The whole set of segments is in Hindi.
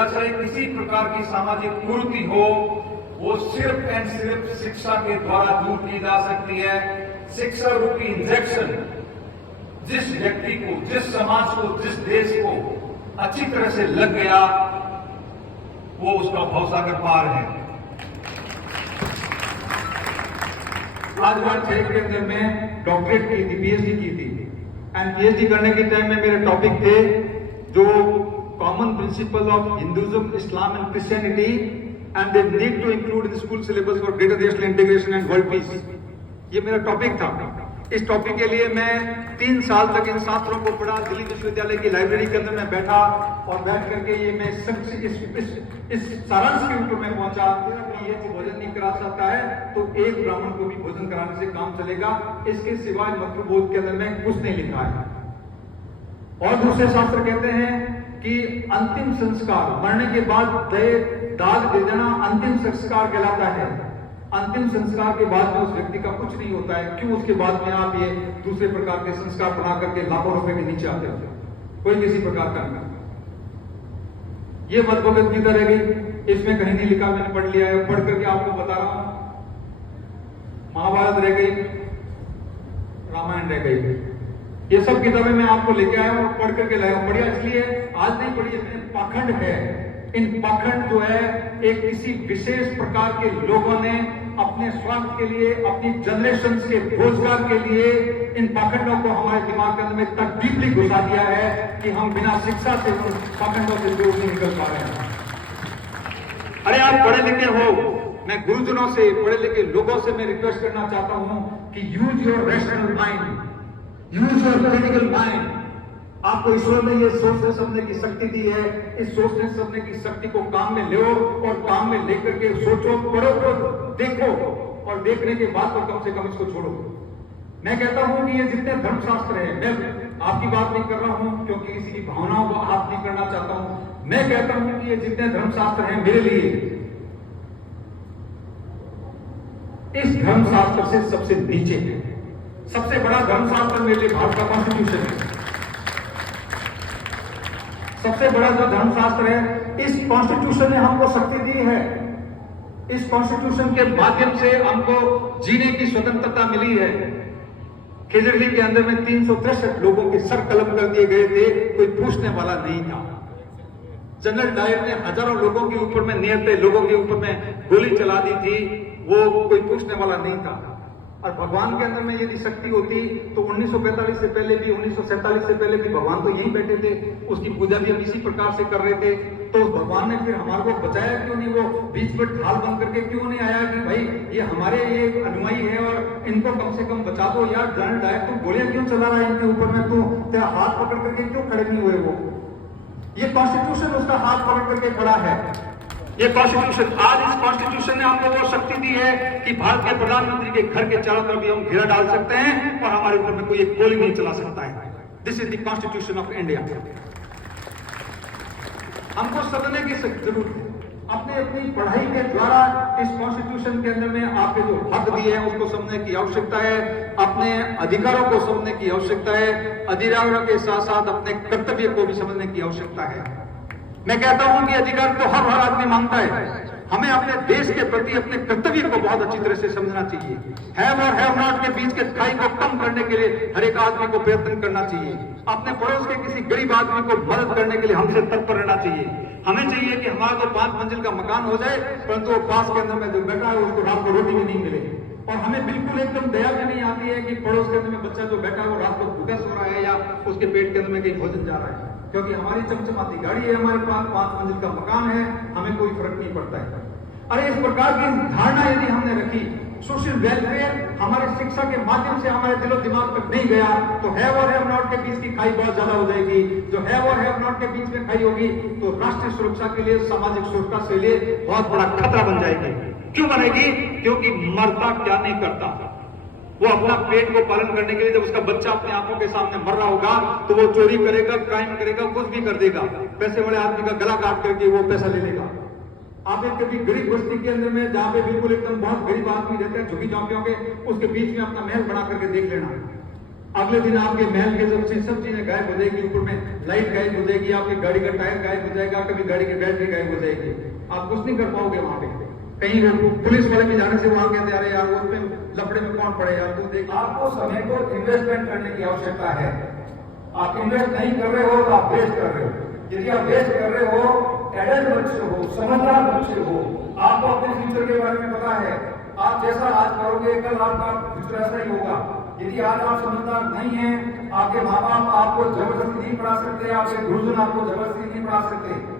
या चाहे किसी प्रकार की सामाजिक कुरीति हो, वो सिर्फ एंड सिर्फ शिक्षा के द्वारा दूर की जा सकती है। शिक्षा रूपी इंजेक्शन जिस व्यक्ति को, जिस समाज को, जिस देश को अच्छी तरह से लग गया, वो उसका भवसागर पार है। आज बार 6 के अंदर मैं डॉक्टरेट की थी, पीएचडी की थी। एंड पीएचडी करने के टाइम में मेरे टॉपिक थे जो common principle of Hinduism, Islam and Christianity and they need to include in school syllabus for greater national integration and world peace. ये मेरा टॉपिक था। इस टॉपिक के लिए मैं 3 साल तक इन शास्त्रों को पढ़ा। दिल्ली विश्वविद्यालय की लाइब्रेरी के अंदर मैं बैठा और बैठ करके ये मैं इस सारांश के ऊपर मैं पहुंचा कि ये भोजन नहीं करा सकता है तो एक ब्राह्मण को भी भोजन कराने से काम चलेगा, इसके सिवाय मत्रबोध के अंदर में कुछ नहीं लिखा है। और दूसरे शास्त्र कहते हैं कि अंतिम संस्कार, मरने के बाद दाग दे देना अंतिम संस्कार कहलाता है। अंतिम संस्कार के बाद में उस व्यक्ति का कुछ नहीं होता है। क्यों उसके बाद में आप ये दूसरे प्रकार के संस्कार बना करके लाखों रुपए के नीचे आते हो? कोई किसी प्रकार का नहीं। ये मत भगवत गीता रह गई, इसमें कहीं नहीं लिखा, मैंने पढ़ लिया है, पढ़ करके आपको बता रहा हूं। महाभारत रह गई, रामायण रह गई, ये सब किताबें मैं आपको लेके आया हूं और पढ़ करके लाया हूं। बढ़िया इसलिए आज नहीं पढ़ी, इसमें पाखंड है। इन पाखंड जो है एक किसी विशेष प्रकार के लोगों ने अपने स्वार्थ के लिए, अपनी जनरेशन के रोजगार के लिए इन पाखंडों को हमारे दिमाग के अंदर में इतना डीपली घुसा दिया है कि हम बिना शिक्षा से उन पाखंडों से दूर नहीं निकल पा रहे हैं। अरे आप पढ़े लिखे हो, मैं गुरुजनों से, पढ़े लिखे लोगों से मैं रिक्वेस्ट करना चाहता हूं कि use your rational mind, use your critical mind. आपको ईश्वर ने ये सोचने समझने की शक्ति दी है, इस सोचने समझने की शक्ति को काम में लो और काम में लेकर के सोचो, पढ़ो, देखो और देखने के बाद तो कम से कम इसको छोड़ो। मैं कहता हूं कि ये जितने धर्मशास्त्र है, मैं आपकी बात नहीं कर रहा हूं क्योंकि किसी की भावनाओं को आप नहीं करना चाहता हूं। मैं कहता हूं कि ये जितने धर्मशास्त्र हैं मेरे लिए इस धर्मशास्त्र से सबसे नीचे है। सबसे बड़ा धर्मशास्त्र मेरे लिए भारत का कॉन्स्टिट्यूशन है। सबसे बड़ा जो धर्मशास्त्र है, इस कॉन्स्टिट्यूशन ने हमको शक्ति दी है। इस कॉन्स्टिट्यूशन के माध्यम से हमको जीने की स्वतंत्रता मिली है। खिजड़ी के अंदर में 363 लोगों के सर कलम कर दिए गए थे, कोई पूछने वाला नहीं था। जनरल डायर ने हजारों लोगों के ऊपर में, नियत लोगों के ऊपर में गोली चला दी थी, वो कोई पूछने वाला नहीं था। और भगवान के अंदर में यदि शक्ति होती तो 1945 से पहले भी, 1947 से पहले भी भगवान तो यहीं बैठे थे, उसकी पूजा भी हम इसी प्रकार से कर रहे थे। तो भगवान ने फिर हमारे को बचाया क्यों नहीं? वो बीच में ढाल बन करके क्यों नहीं आया कि भाई ये हमारे ये अनुयायी है और इनको कम से कम बचा दो यार। जनरल डायर तुम गोलियां क्यों चला रहा है इनके ऊपर में? तू तेरा हाथ पकड़ करके क्यों खड़े नहीं हुए? वो ये कॉन्स्टिट्यूशन उसका हाथ पकड़ करके खड़ा है। ये कॉन्स्टिट्यूशन, आज इस कॉन्स्टिट्यूशन ने हमको वो शक्ति दी है कि भारत के प्रधानमंत्री के घर के चारों तरफ भी हम घेरा डाल सकते हैं और हमारे ऊपर में कोई एक गोली नहीं चला सकता है। This is the constitution of India. हमको समझने की जरूरत है। अपने अपनी पढ़ाई के द्वारा इस कॉन्स्टिट्यूशन के अंदर में आपके जो हक दिए हैं उसको समझने की आवश्यकता है, अपने अधिकारों को समझने की आवश्यकता है, अधिकारों के साथ साथ अपने कर्तव्य को भी समझने की आवश्यकता है। मैं कहता हूं कि अधिकार तो हर आदमी मांगता है। हमें अपने देश के प्रति अपने कर्तव्य को बहुत अच्छी तरह से समझना चाहिए। हैव और हैव नॉट के बीच के खाई को कम करने के लिए हर एक आदमी को प्रयत्न करना चाहिए। अपने पड़ोस के किसी गरीब आदमी को मदद करने के लिए हमसे तत्पर रहना चाहिए। हमें चाहिए कि हमारा तो 5 मंजिल का मकान हो जाए, परंतु वो पास के अंदर में जो बैठा है उसको रात को रोटी भी नहीं मिले। और हमें बिल्कुल एकदम दया भी नहीं आती है कि पड़ोस के अंदर में बच्चा जो बैठा है वो रात को भूखा सो रहा है या उसके पेट के अंदर में कहीं भोजन जा रहा है। क्योंकि हमारी चमचमाती गाड़ी है, हमारे पास 5 मंजिल का मकान है, हमें कोई फर्क नहीं पड़ता है। अरे इस प्रकार की धारणा यदि हमने रखी, सोशल वेलफेयर हमारे शिक्षा के माध्यम से हमारे दिलो दिमाग तक नहीं गया तो हैव और हैव नॉट के बीच की खाई बहुत ज्यादा हो जाएगी। जो हैव और हैव नॉट के बीच में खाई होगी तो राष्ट्रीय सुरक्षा के लिए, सामाजिक सुरक्षा के लिए बहुत बड़ा खतरा बन जाएगी। क्यों बनेगी? क्योंकि मरता क्या नहीं करता, वो अपना पेट को पालन करने के लिए जब उसका बच्चा अपने आंखों के सामने मर रहा होगा तो वो चोरी करेगा, क्राइम करेगा, कुछ भी कर देगा। पैसे वाले आदमी का गला काट करके वो पैसा ले लेगा। आप एक कभी गरीब बस्ती के अंदर में जहां पे बिल्कुल एकदम बहुत गरीब आदमी रहते हैं झुग्गी झोंपड़ियों के, उसके बीच में अपना महल बना करके देख लेना। अगले दिन आपके महल के सब चीजें गायब हो जाएगी, ऊपर में लाइट गायब हो जाएगी, आपकी गाड़ी का टायर गायब हो जाएगा, कभी गाड़ी की बैटरी गायब हो जाएगी, आप कुछ नहीं कर पाओगे वहां पे। कहीं पुलिस वाले भी जाने से वहां कहते अरे यार वो उसमें लफड़े में कौन पड़े यार, तू देख। आपको समय को इन्वेस्टमेंट करने की आवश्यकता है। आप इन्वेस्ट नहीं कर रहे हो तो आप वेस्ट कर रहे हो। यदि आप वेस्ट कर रहे हो, एडल्ट बच्चे हो, समझदार बच्चे हो, आपको अपने फ्यूचर के बारे में पता है, आप जैसा आज करोगे कल आपका फ्यूचर ऐसा ही होगा। यदि आज आप समझदार नहीं है, आपके माँ बाप आपको जबरदस्ती नहीं पढ़ा सकते, आपके गुरुजन आपको जबरदस्ती नहीं पढ़ा सकते।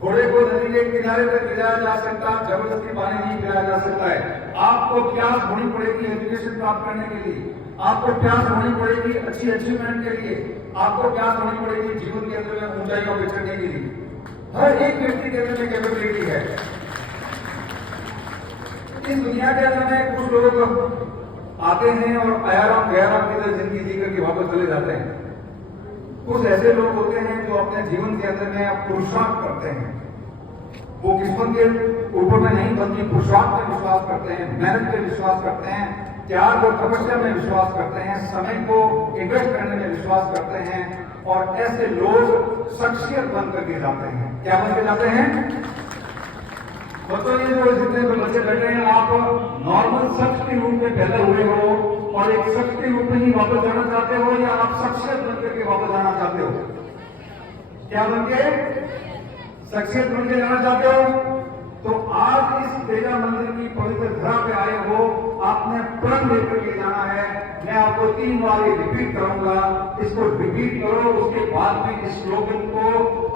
घोड़े को नदी के किनारे तक ले जाया जा सकता, जबरदस्ती पानी नहीं पिलाया जा सकता है। आपको प्यास होनी पड़ेगी एजुकेशन प्राप्त करने के लिए, आपको प्यास होनी पड़ेगी अच्छी अचीवमेंट के लिए, आपको प्यास होनी पड़ेगी जीवन के अंदर में ऊंचाइयों पर चढ़ने के लिए। हर एक व्यक्ति के अंदर में कैपेबिलिटी है। इस दुनिया के अंदर में कुछ लोग आते हैं और आराम गैराम की तरह जिंदगी जी करके वापस चले जाते हैं। कुछ ऐसे लोग होते हैं जो अपने जीवन के अंदर में पुरुषार्थ करते हैं। वो किस्मत के ऊपर में नहीं बल्कि पुरुषार्थ में विश्वास करते हैं, मेहनत पे विश्वास करते हैं, त्याग और तपस्या में विश्वास करते हैं, समय को इन्वेस्ट करने में विश्वास करते हैं, और ऐसे लोग शख्सियत बन करके जाते हैं। क्या बन के जाते हैं? बच्चों, ये जो जितने भी बच्चे बैठे हैं, आप नॉर्मल शख्स के रूप में पैदा हुए हो और एक शख्स के रूप में ही वापस जाना चाहते हो, या आप शख्सियत बन करके वापस जाना चाहते हो? क्या बन के? शख्सियत बन के जाना चाहते हो? तो आज इस तेजा मंदिर की पवित्र धरा पे आए हो, आपने प्रण लेकर के जाना है। मैं आपको 3 बार ये रिपीट करूंगा, इसको रिपीट करो। उसके बाद में इस स्लोगन को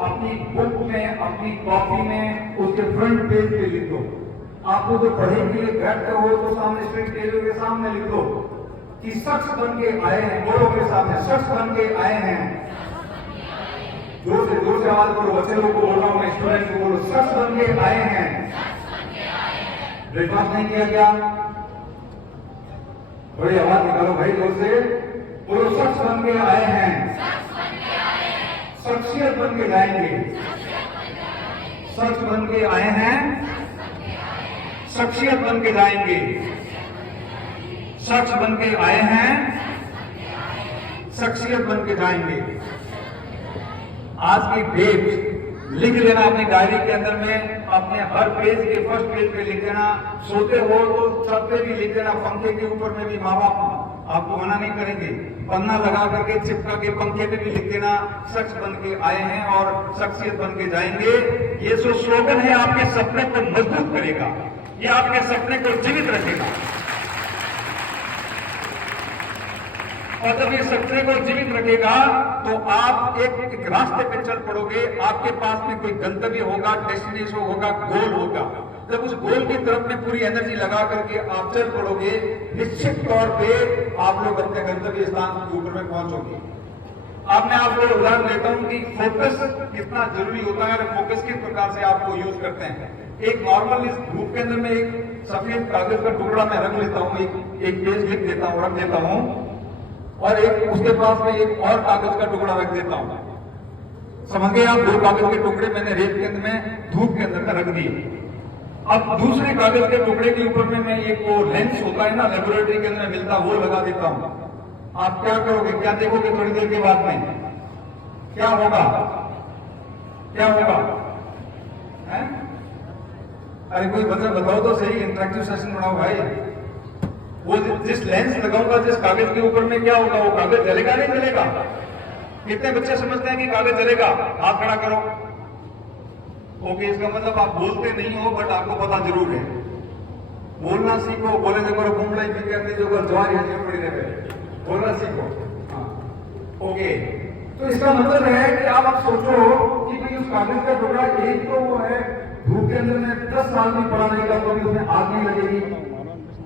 अपनी बुक में, अपनी कॉपी में, उसके फ्रंट पेज पे लिख दो। आपको जो पढ़ने के लिए बैठते हो तो सामने स्ट्रीट टेबल के सामने लिख दो कि शख्स बन के आए हैं। बोलो के सामने, शख्स बन के आए हैं। जोर से आवाज करो, बच्चे लोग को बोल रहा हूं मैं, स्टूडेंट को बोलो, शख्स बन के आए हैं। ब्रेकफास्ट नहीं किया क्या? बड़ी आवाज निकालो भाई, जोर से बोलो, शख्स बन के आए हैं, शख्सियत बन के जाएंगे। शख्स बन के आए हैं, शख्सियत बन के जाएंगे। शख्स बन के आए हैं, शख्सियत बन के जाएंगे। आज की डेट लिख लेना अपनी डायरी के अंदर में, अपने हर पेज के फर्स्ट पेज पे लिख देना। सोते हो तो छत पे भी लिख देना, पंखे के ऊपर में भी। माँ बाप आपको मना नहीं करेंगे, पन्ना लगा करके चिपका के पंखे पे भी लिख देना, शख्स बन के आए हैं और शख्सियत बन के जाएंगे। ये जो स्लोगन है आपके सपने को मजबूत करेगा, ये आपके सपने को जीवित रखेगा। और जब ये सपने को जीवित रखेगा तो आप एक रास्ते पे चल पड़ोगे। आपके पास में कोई गंतव्य होगा, डेस्टिनेशन होगा, गोल होगा। जब उस गोल की तरफ में पूरी एनर्जी लगा करके आप चल पड़ोगे, निश्चित तौर पे आप लोग अपने गंतव्य स्थान के ऊपर में पहुंचोगे। अब मैं आपको उदाहरण देता हूं कि फोकस कितना जरूरी होता है और फोकस किस प्रकार से आपको यूज करते हैं। एक नॉर्मल इस ग्रुप के अंदर में एक सफेद कागज का टुकड़ा मैं रख लेता हूं, एक पेज लिख देता हूं, रख देता हूं, और एक उसके पास में एक और कागज का टुकड़ा रख देता हूं। समझ गए आप? 2 कागज के टुकड़े मैंने रेत के अंदर में, धूप के अंदर में रख दिए। अब दूसरे कागज के टुकड़े के ऊपर में मैं एक वो लेंस होता है ना, लेबोरेटरी के अंदर मिलता, वो लगा देता हूं। आप क्या करोगे? क्या देखोगे थोड़ी देर के बाद में? क्या होगा? क्या होगा? है? अरे कोई बच्चा बताओ तो सही, इंटरेक्टिव सेशन बनाओ भाई। वो जिस लेंस लगाऊंगा जिस कागज के ऊपर में, क्या होगा? वो कागज जलेगा नहीं जलेगा? कितने बच्चे समझते हैं कि कागज जलेगा? हाथ खड़ा करो। ओके, इसका मतलब आप बोलते नहीं हो बट आपको पता जरूर है। बोलना सीखो, बोले जो करो घूम लाई कहते जो कर जवार हिल पड़ी रहे, बोलना सीखो। हाँ, ओके। तो इसका मतलब है कि आप सोचो कि भाई उस कागज का टुकड़ा एक तो वो है, धूप के अंदर में 10 साल भी पड़ा रहेगा तो भी उसमें आग नहीं लगेगी।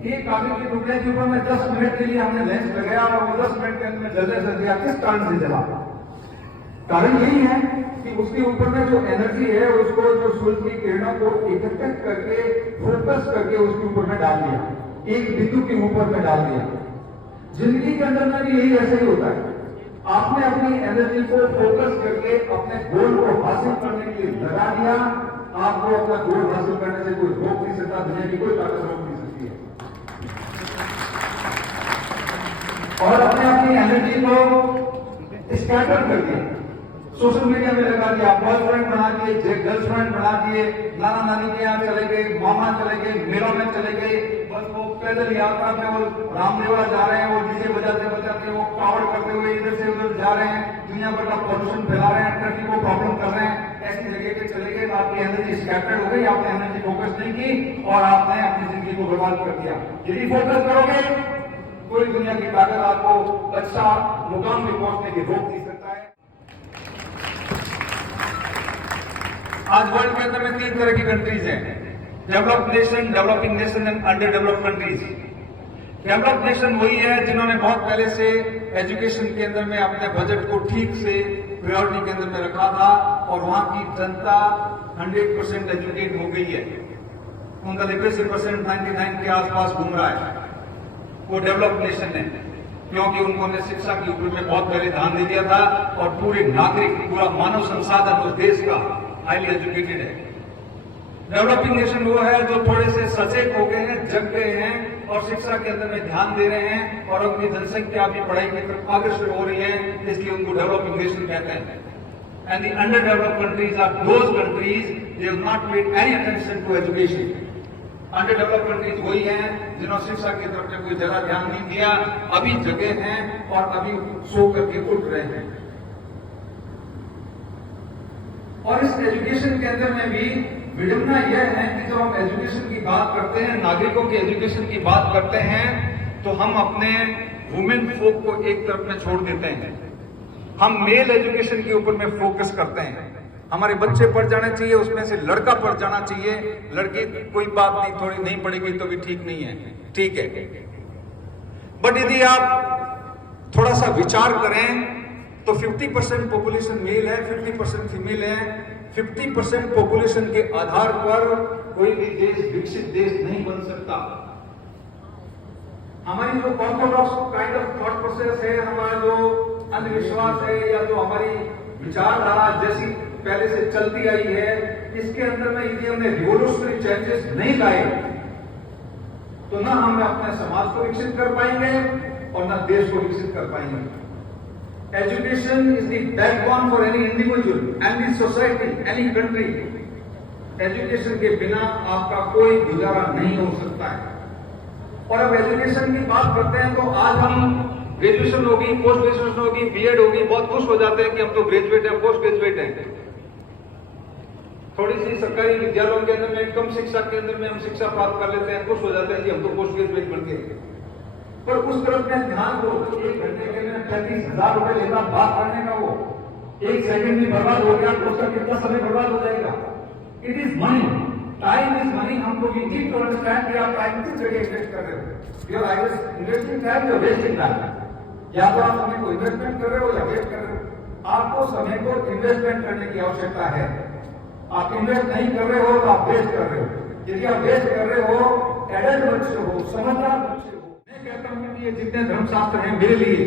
एक कागज के टुकड़े के ऊपर में 10 मिनट के लिए हमने लेंस लगाया और वो 10 मिनट के अंदर में जलने लग गया। किस कारण से जला? कारण यही है कि उसके ऊपर में जो एनर्जी है उसको, जो सूरज की किरणों को एकत्रित करके, फोकस करके उसके ऊपर में डाल दिया, एक बिंदु के ऊपर में डाल दिया। जिंदगी के अंदर में भी यही ऐसा ही होता है। आपने अपनी एनर्जी को फोकस करके अपने गोल को हासिल करने के लिए लगा दिया। आपको अपना गोल हासिल करने से कोई रोक नहीं सकता, दुनिया की कोई ताकत रोक नहीं सकती है। और अपने अपनी एनर्जी को स्कैटर कर दिया, सोशल मीडिया में लगा दिया, बॉयफ्रेंड बना दिए, गर्लफ्रेंड बना दिए, नाना नानी के यहाँ चले गए, मामा चले गए, मेलों में चले गए, बस वो पैदल यात्रा में वो रामदेवरा जा रहे हैं, वो डीजे बजाते बजाते वो कावड़ करते हुए इधर से उधर जा रहे हैं, दुनिया भर का पॉल्यूशन फैला रहे हैं, ट्रैफिक को प्रॉब्लम कर रहे हैं। ऐसी जगह पे चले गए तो आपकी एनर्जी स्कैटर्ड हो गई, आपने एनर्जी फोकस नहीं की और आपने अपनी जिंदगी को बर्बाद कर दिया। यदि फोकस करोगे पूरी दुनिया की ताकत आपको अच्छा मुकाम पे पहुंचने की रोक दे सकता है। आज वर्ल्ड के अंदर में 3 तरह की कंट्रीज हैं, developed nation, developing nation and under developed countries. Developed nation वही है जिन्होंने बहुत पहले से एजुकेशन के अंदर में अपने बजट को ठीक से प्रायोरिटी के अंदर में रखा था और वहां की जनता 100% एजुकेट हो गई है, उनका लिटरेसी परसेंट 99 के आसपास घूम रहा है। वो डेवलप्ड नेशन है क्योंकि उन्होंने शिक्षा के ऊपर में बहुत पहले ध्यान दे दिया था और पूरे नागरिक, पूरा मानव संसाधन उस देश का हाईली एजुकेटेड है। डेवलपिंग नेशन वो है जो थोड़े से सचेत हो गए हैं, जग गए हैं और शिक्षा के अंदर में ध्यान दे रहे हैं और उनकी जनसंख्या भी पढ़ाई की तरफ अग्रसर हो रही है, इसलिए उनको डेवलपिंग नेशन कहते हैं। And the underdeveloped countries are those countries they have not paid any attention to education. Underdeveloped countries वही हैं जिन्होंने शिक्षा की तरफ में कोई ज्यादा ध्यान नहीं दिया, अभी जगे हैं और अभी सो करके उठ रहे हैं। और इस एजुकेशन के अंदर में भी विडंबना यह है कि जब हम एजुकेशन की बात करते हैं, नागरिकों के एजुकेशन की बात करते हैं, तो हम अपने वुमेन फोक को एक तरफ में छोड़ देते हैं। हम मेल एजुकेशन के ऊपर में फोकस करते हैं। हमारे बच्चे पढ़ जाने चाहिए, उसमें से लड़का पढ़ जाना चाहिए, लड़की कोई बात नहीं, थोड़ी नहीं पढ़ेगी तो भी ठीक नहीं है, ठीक है। बट यदि आप थोड़ा सा विचार करें तो 50% पॉपुलेशन मेल है, 50% फीमेल है। 50% पॉपुलेशन के आधार पर कोई भी देश विकसित देश नहीं बन सकता। हमारी जो Orthodox kind of thought process है, हमारा जो अंधविश्वास है या जो हमारी विचारधारा जैसी पहले से चलती आई है, इसके अंदर में यदि हमने रिवोल्यूशनरी चेंजेस नहीं लाए तो ना हम अपने समाज को विकसित कर पाएंगे और ना देश को विकसित कर पाएंगे। Education is the backbone for any individual, any society, any country. Education के बिना आपका कोई गुजारा नहीं हो सकता है। और अब एजुकेशन की बात करते हैं तो आज हम ग्रेजुएशन होगी, पोस्ट ग्रेजुएशन होगी, बीएड होगी, बहुत खुश हो जाते हैं कि हम तो ग्रेजुएट हैं, पोस्ट ग्रेजुएट हैं। थोड़ी सी सरकारी विद्यालयों के अंदर में कम शिक्षा के अंदर में हम शिक्षा प्राप्त कर लेते हैं, खुश हो जाते हैं कि हम तो पोस्ट ग्रेजुएट बन गए। पर उस तरफ में ध्यान दो, 1 घंटे के अंदर 35,000 रुपए लेना बात करने का, वो 1 सेकंड भी बर्बाद हो गया तो उसका कितना समय बर्बाद हो जाएगा। It is money, time is money. हमको वी नीड टू अंडरस्टैंड कि आप टाइम किस जगह इन्वेस्ट कर रहे हो। You are either investing time या वेस्टिंग टाइम। या तो आप समय को इन्वेस्टमेंट कर रहे हो या वेस्ट कर रहे हो। आपको समय को इन्वेस्टमेंट करने की आवश्यकता है। आप इन्वेस्ट नहीं कर रहे हो तो आप वेस्ट कर रहे हो। यदि आप वेस्ट कर रहे हो, एडल्ट बच्चे हो, समझदार बच्चे हो, कहता हूं कि ये जितने धर्मशास्त्र हैं मेरे लिए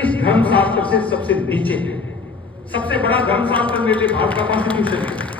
इस धर्मशास्त्र से सबसे नीचे है। सबसे बड़ा धर्मशास्त्र मेरे लिए भारत का कॉन्स्टिट्यूशन है।